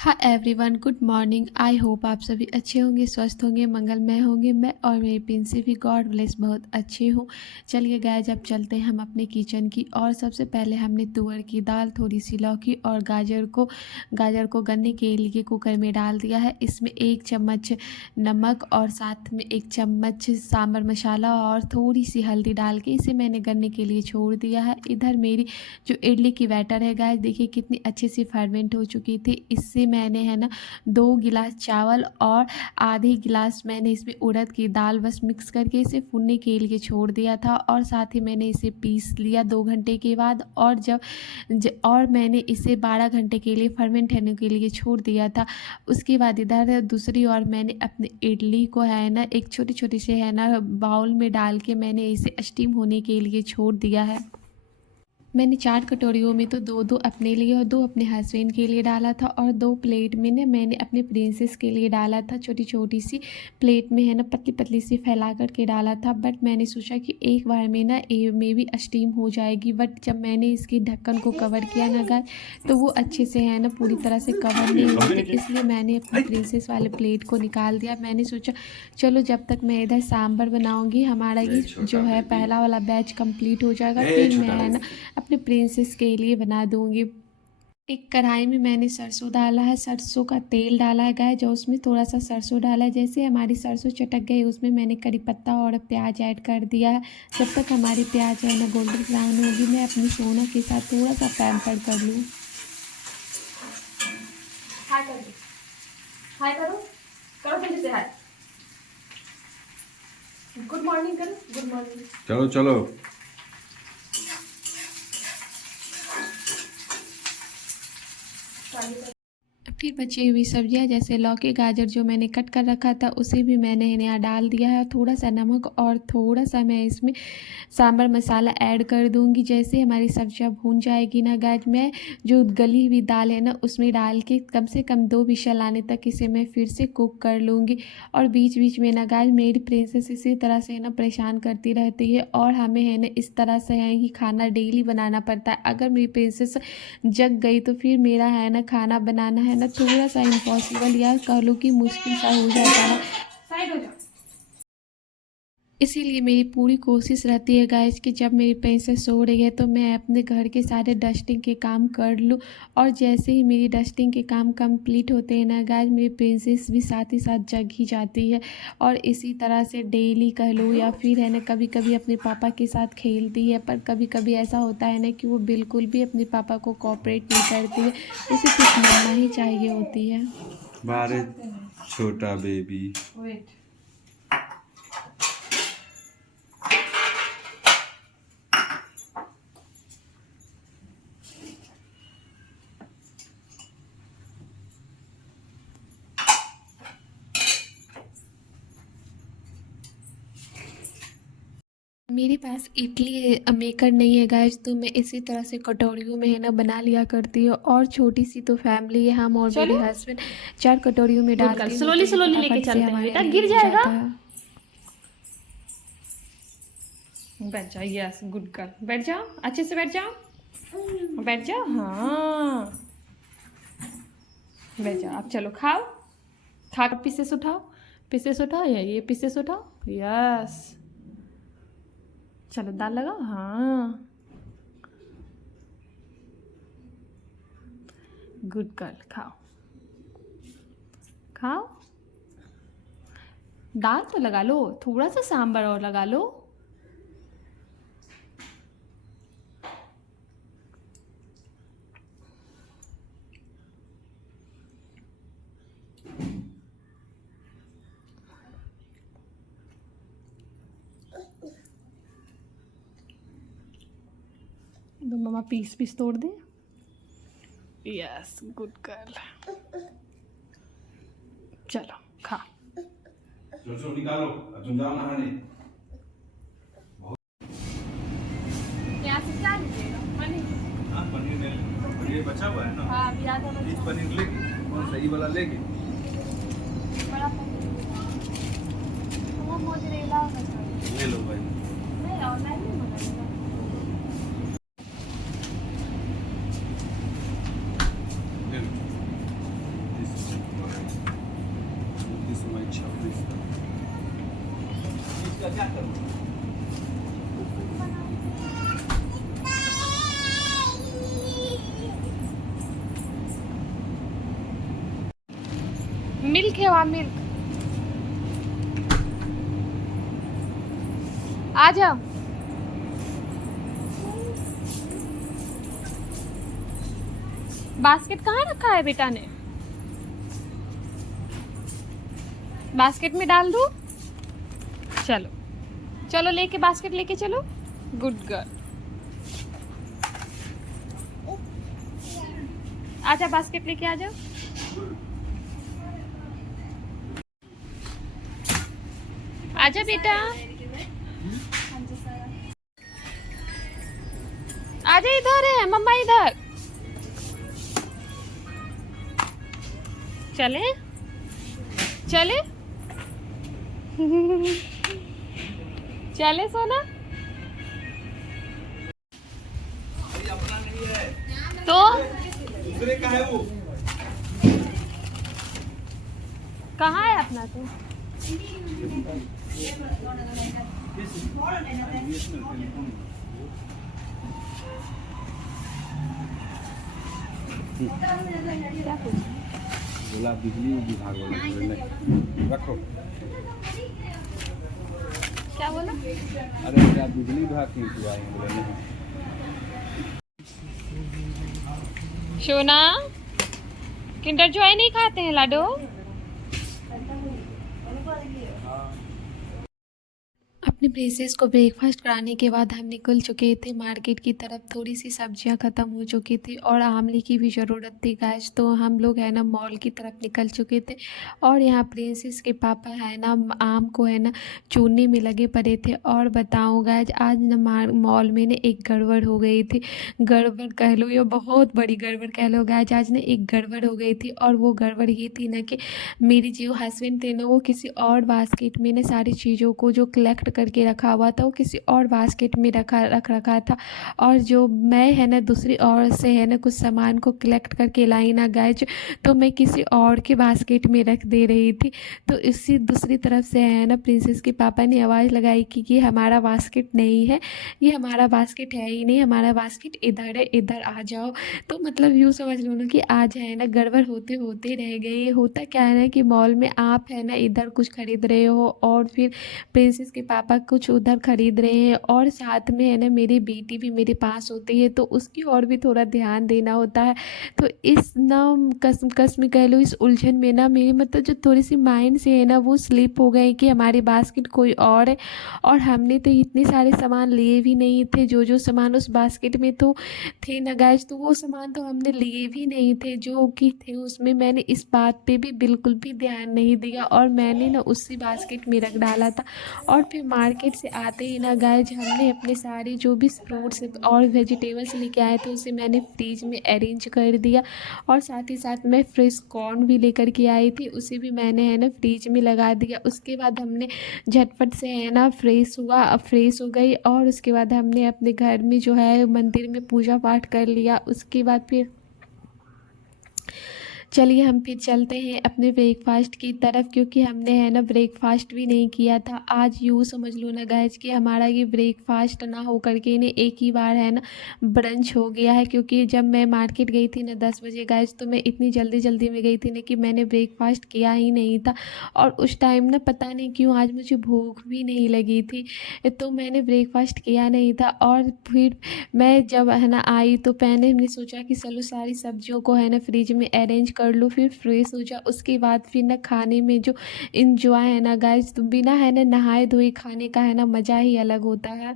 हाँ everyone, good morning. I hope आप सभी अच्छे होंगे, स्वस्थ होंगे, मंगलमय होंगे। मैं और मेरी प्रिंसी भी गॉड ब्लेस बहुत अच्छी हूँ। चलिए गाइस, अब चलते हैं हम अपने किचन की। और सबसे पहले हमने तुअर की दाल, थोड़ी सी लौकी और गाजर को गलने के लिए कुकर में डाल दिया है। इसमें 1 चम्मच नमक और साथ में 1 चम्मच सांभर मसाला और थोड़ी सी हल्दी डाल के इसे मैंने गलने के लिए छोड़ दिया है। इधर मेरी जो इडली की बैटर है गाइस, देखिए कितनी अच्छी सी फर्मेंट हो चुकी थी। इससे मैंने है ना 2 गिलास चावल और आधी गिलास मैंने इसमें उड़द की दाल बस मिक्स करके इसे फूलने के लिए छोड़ दिया था। और साथ ही मैंने इसे पीस लिया 2 घंटे के बाद। और और मैंने इसे 12 घंटे के लिए फर्मेंट होने के लिए छोड़ दिया था। उसके बाद इधर दूसरी ओर मैंने अपने इडली को है ना एक छोटी छोटी से है ना बाउल में डाल के मैंने इसे स्टीम होने के लिए छोड़ दिया है। मैंने 4 कटोरियों में तो 2-2 अपने लिए और 2 अपने हस्बैंड के लिए डाला था। और 2 प्लेट में ना मैंने अपने प्रिंसेस के लिए डाला था। छोटी छोटी सी प्लेट में है ना पतली पतली सी फैला कर के डाला था। बट मैंने सोचा कि एक बार में ना ये में भी स्टीम हो जाएगी। बट जब मैंने इसकी ढक्कन को कवर किया ना गाइस, तो वो अच्छे से है ना पूरी तरह से कवर नहीं हुए थे। इसलिए मैंने अपने प्रिंसेस वाले प्लेट को निकाल दिया। मैंने सोचा चलो जब तक मैं इधर सांभर बनाऊँगी, हमारा ये जो है पहला वाला बैच कंप्लीट हो जाएगा, फिर मैं है ना अपने प्रिंसेस के लिए बना दूंगी। एक कढ़ाई में मैंने सरसों डाला है, सरसों का तेल डाला है गाय, जो उसमें थोड़ा सा सरसों डाला है। जैसे हमारी सरसों चटक गई उसमें मैंने करी पत्ता और प्याज ऐड कर दिया है। जब तक हमारी प्याज है ना गोल्डन ब्राउन होगी, मैं अपनी सोना के साथ थोड़ा सा पैम्पर कर लूँ। हाय कर दो, हाय करो, करो जल्दी से हाय। गुड मॉर्निंग करो, गुड मॉर्निंग। चलो चलो। फिर बची हुई सब्जियां जैसे लौकी गाजर जो मैंने कट कर रखा था उसे भी मैंने यहाँ डाल दिया है। थोड़ा सा नमक और थोड़ा सा मैं इसमें सांभर मसाला ऐड कर दूंगी। जैसे हमारी सब्जियां भून जाएगी ना गाइस, मैं जो गली हुई दाल है ना उसमें डाल के कम से कम 2 विशल आने तक इसे मैं फिर से कुक कर लूँगी। और बीच बीच में ना गाइस मेरी प्रिंसेस इसी तरह से है ना परेशान करती रहती है। और हमें है ना इस तरह से है कि खाना डेली बनाना पड़ता है। अगर मेरी प्रिंसेस जग गई तो फिर मेरा है ना खाना बनाना है ना थोड़ा सा इम्पॉसिबल या कह लो कि मुश्किल सा हो जाता है। साइड हो जाओ। इसीलिए मेरी पूरी कोशिश रहती है गाइस कि जब मेरी प्रिंसेस सो रही है तो मैं अपने घर के सारे डस्टिंग के काम कर लूँ। और जैसे ही मेरी डस्टिंग के काम कंप्लीट होते हैं ना गाइस, मेरी प्रिंसेस भी साथ ही साथ जग ही जाती है। और इसी तरह से डेली कह लो या फिर है ना कभी कभी अपने पापा के साथ खेलती है। पर कभी कभी ऐसा होता है ना कि वो बिल्कुल भी अपने पापा को कोऑपरेट नहीं करती है, उसे कुछ मम्मा ही चाहिए होती है। बारे छोटा बेबी। वेट, मेरे पास इडली मेकर नहीं है गाइस, तो मैं इसी तरह से कटोरियों में है ना बना लिया करती हूँ। और छोटी सी तो फैमिली है, हम और मेरे चलो। हस्बैंड 4 कटोरियों में डालती हूँ स्लोली तो ये स्लोली लेके फटाफट से चलते हैं हमारे बेटा, लिए गिर हो जाएगा। जाता है। बैठ जाओ, यस गुड गर्ल, बैठ जाओ, अच्छे से बैठ जाओ, बैठ जाओ, हाँ बैठ जाओ। अब चलो खाओ, खा कर पीसेस उठाओ, पीसेस उठाओ, ये पीसेस उठाओ, यस। चलो दाल लगाओ, हाँ गुड गर्ल, खाओ खाओ। दाल तो लगा लो, थोड़ा सा सांभर और लगा लो। तो मम्मा पीस पीस तोड़ दे, यस गुड गर्ल। चलो खा। चलो निकालो, अब तुम जाओ नहाने। यहाँ से क्या लीजिएगा? पनीर। हाँ पनीर ले लो। पनीर बचा हुआ है ना? हाँ अभी आधा बचा। 20 पनीर लेगी और सही वाला लेगी। बड़ा पनीर वो मोजरेला होना चाहिए। ले लो भाई। नहीं ऑनलाइन नहीं मंगाएगा। ले लो। मिल्क है वहाँ, मिल्क। आ जाओ। बास्केट कहाँ रखा है बेटा ने? बास्केट में डाल दूँ? चलो चलो, लेके बास्केट लेके चलो। Good girl. आजा, बास्केट लेके आ जाओ। आजा बेटा, आजा, इधर है मम्मा, इधर। चले चले चले सोना। अपना नहीं है तो दूसरे का है वो। कहाँ है अपना? तो बोला बिजली विभाग वाला रखो। क्या बोला? अरे क्या बिजली विभाग की आए हैं? बोले नहीं। सोना, किंडर जॉय नहीं खाते हैं लाडो? अपने प्रिंसेस को ब्रेकफास्ट कराने के बाद हम निकल चुके थे मार्केट की तरफ। थोड़ी सी सब्जियां ख़त्म हो चुकी थी और आमले की भी ज़रूरत थी गैस, तो हम लोग है ना मॉल की तरफ निकल चुके थे। और यहाँ प्रिंसेस के पापा है ना आम को है ना चूरने में लगे पड़े थे। और बताऊँ गैस, आज ना मॉल में ना एक गड़बड़ हो गई थी। गड़बड़ कह लो या बहुत बड़ी गड़बड़ कह लो गैस, आज ना एक गड़बड़ हो गई थी। और वो गड़बड़ ये थी ना कि मेरी जो हस्बैंड थे ना, वो किसी और बास्केट में ना सारी चीज़ों को जो कलेक्ट करके रखा हुआ था वो किसी और बास्केट में रख रखा था। और जो मैं है ना दूसरी ओर से है ना कुछ सामान को कलेक्ट करके लाई ना गैज, तो मैं किसी और के बास्केट में रख दे रही थी। तो इसी दूसरी तरफ से है ना प्रिंसेस के पापा ने आवाज़ लगाई कि ये हमारा बास्केट नहीं है, ये हमारा बास्केट है ही नहीं, हमारा बास्केट इधर है, इधर आ जाओ। तो मतलब यूँ समझ लो ना कि आज है ना गड़बड़ होते होते रह गई। होता क्या है ना कि मॉल में आप है ना इधर कुछ खरीद रहे हो और फिर प्रिंसेस के पापा कुछ उधर खरीद रहे हैं, और साथ में है ना मेरी बेटी भी मेरे पास होती है, तो उसकी और भी थोड़ा ध्यान देना होता है। तो इस ना कसम कह लो, इस उलझन में ना मेरी मतलब जो थोड़ी सी माइंड से है ना वो स्लिप हो गई कि हमारी बास्केट कोई और है। और हमने तो इतने सारे सामान लिए भी नहीं थे, जो सामान उस बास्केट में तो थे ना गाइस, तो वो सामान तो हमने लिए भी नहीं थे जो कि थे उसमें। मैंने इस बात पे भी बिल्कुल भी ध्यान नहीं दिया और मैंने ना उसी बास्केट में रख डाला था। और फिर मार्केट से आते ही ना गाइस, हमने अपने सारे जो भी फ्रूट्स और वेजिटेबल्स लेके आए थे उसे मैंने फ्रिज में अरेंज कर दिया। और साथ ही साथ मैं फ्रेश कॉर्न भी लेकर के आई थी, उसे भी मैंने है ना फ्रिज में लगा दिया। उसके बाद हमने झटपट से है ना फ्रेश हो गई। और उसके बाद हमने अपने घर में जो है मंदिर में पूजा पाठ कर लिया। उसके बाद फिर चलिए हम फिर चलते हैं अपने ब्रेकफास्ट की तरफ, क्योंकि हमने है ना ब्रेकफास्ट भी नहीं किया था आज। यूँ समझ लो ना गाइज कि हमारा ये ब्रेकफास्ट ना हो करके ने एक ही बार है ना ब्रंच हो गया है। क्योंकि जब मैं मार्केट गई थी ना 10 बजे गाइज, तो मैं इतनी जल्दी में गई थी ना कि मैंने ब्रेकफास्ट किया ही नहीं था। और उस टाइम ना पता नहीं क्यों आज मुझे भूख भी नहीं लगी थी, तो मैंने ब्रेकफास्ट किया नहीं था। और फिर मैं जब है ना आई तो मैंने सोचा कि चलो सारी सब्जियों को है ना फ्रिज में अरेंज कर लो, फिर फ्रेश हो जाओ। उसके बाद फिर ना खाने में जो इंजॉय है ना गाइस, तो बिना है ना नहाए धोए खाने का है ना मज़ा ही अलग होता है।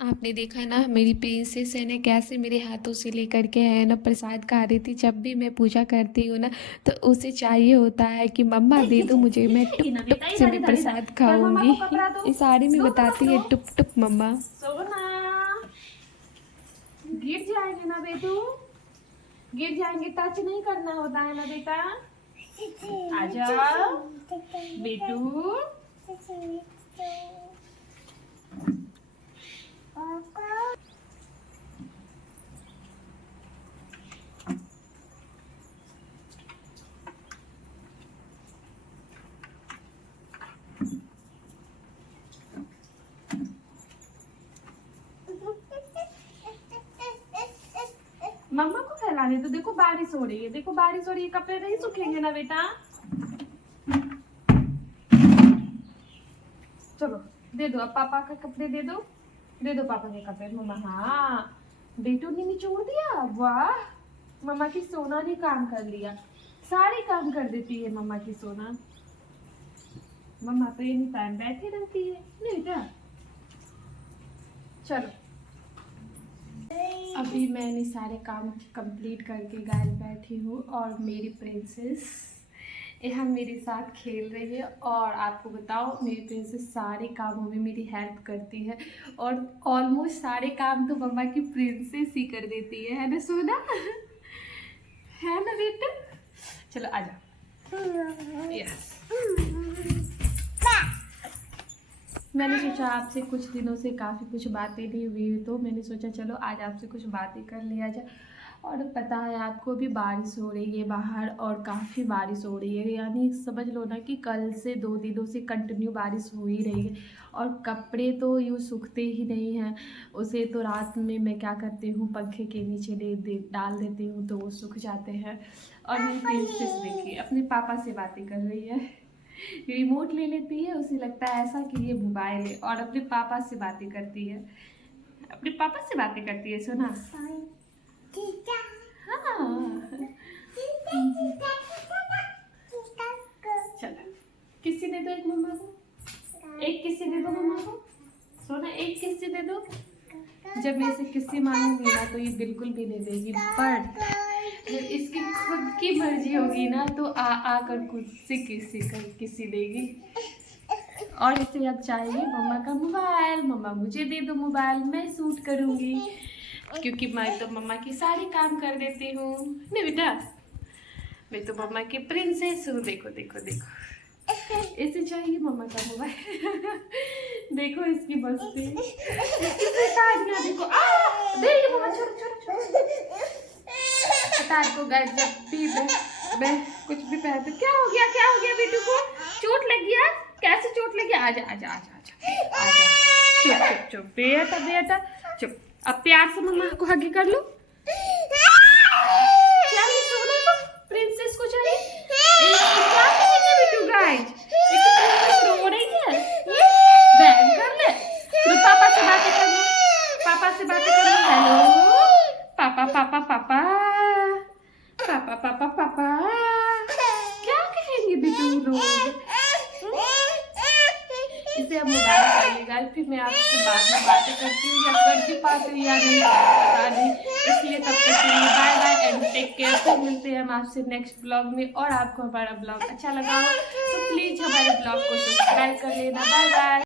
आपने देखा ना मेरी प्रिंसेस है ना कैसे मेरे हाथों से लेकर के है ना प्रसाद खा रही थी। जब भी मैं पूजा करती हूँ ना तो उसे चाहिए होता है कि मम्मा दे दो मुझे, मैं टुप टुप से मैं प्रसाद खाऊंगी। इस साड़ी में बताती है टुप टुप मम्मा। सोना, गिर जाएंगे ना बेटू, गिर जाएंगे, टच नहीं करना होता है ना बेटा। आजा बेटू। मम्मा को फैलाने तो देखो बारिश हो रही है, देखो बारिश हो रही है, कपड़े नहीं सूखेंगे ना बेटा। चलो दे दो, अब पापा का कपड़े दे दो पापा के कपड़े। मम्मा हाँ, बेटू ने निचोड़ दिया, वाह। मम्मा की सोना ने काम कर लिया, सारे काम कर देती है मम्मा की सोना। मम्मा तो एनी टाइम बैठी रहती है, नहीं बेटा। चलो अभी मैंने सारे काम कंप्लीट करके गाय बैठी हूँ और मेरी प्रिंसेस यहाँ मेरे साथ खेल रही है। और आपको बताओ, मेरी प्रिंसेस सारे कामों में मेरी हेल्प करती है और ऑलमोस्ट सारे काम तो मम्मा की प्रिंसेस ही कर देती है ना सोना? है ना बेटा? चलो आजा। यस, मैंने सोचा आपसे कुछ दिनों से काफ़ी कुछ बातें नहीं हुई, तो मैंने सोचा चलो आज आपसे कुछ बातें कर लिया जाए। और पता है आपको भी बारिश हो रही है बाहर, और काफ़ी बारिश हो रही है, यानी समझ लो ना कि कल से 2 दिनों से कंटिन्यू बारिश हो ही रही है। और कपड़े तो यूँ सूखते ही नहीं हैं, उसे तो रात में मैं क्या करती हूँ, पंखे के नीचे डाल देती हूँ तो वो सूख जाते हैं। और मेरी प्रिंसेस देखिए अपने पापा से बातें कर रही है, रिमोट ले लेती है, उसे लगता है ऐसा कि ये मोबाइल है, और अपने पापा से बातें करती है, अपने पापा से बातें करती है सोना। हाँ चलो, किसी दे दो एक मम्मा को, एक किसी दे दो मम्मा को, सोना एक किसी दे दो। जब मैं इसे किसी मांगूंगी ना तो ये बिल्कुल भी नहीं देगी, बट जब इसकी खुद की मर्जी होगी ना तो आकर खुद से किसी देगी। और इसे अब चाहिए मम्मा का मोबाइल, मम्मा मुझे दे दो मोबाइल, मैं शूट करूँगी, क्योंकि मैं तो मम्मा की सारी काम कर देती हूँ। नहीं बेटा, मैं तो मम्मा की प्रिंसेस हूँ। देखो देखो देखो, इसे चाहिए मम्मा का मोबाइल। देखो इसकी मस्ती, देखो दे ये मम्मा, छोड़ छोड़ छोड़। पता को गाइस, जब भी मैं कुछ भी पहनती, क्या हो गया बेटू को? चोट लगी है? कैसे चोट लगी? आजा आजा आजा आजा आजा, चुप चुप चुप बेटा बेटा चुप। अब प्यार से मम्मा को हग कर लो। चाहिए सोना को, प्रिंसेस को चाहिए। क्या करेंगे बेटू गाइस? रो रही है, बैग कर ले। तो पापा से बातें कर लो, पापा से बातें कर लो। हेलो पापा पापा पापा पापा पापा पापा, क्या कहेंगे बेटू लोग? इसे अब मोबाइल करिएगा, फिर मैं आपसे बाद में बातें करती हूँ, या कर भी पाती हूँ या नहीं पता नहीं। इसलिए तब तक के लिए bye bye and take care. फिर मिलते हैं हम आपसे नेक्स्ट ब्लॉग में। और आपको हमारा ब्लॉग अच्छा लगा हो तो प्लीज़ हमारे ब्लॉग को सब्सक्राइब कर लेना। Bye bye.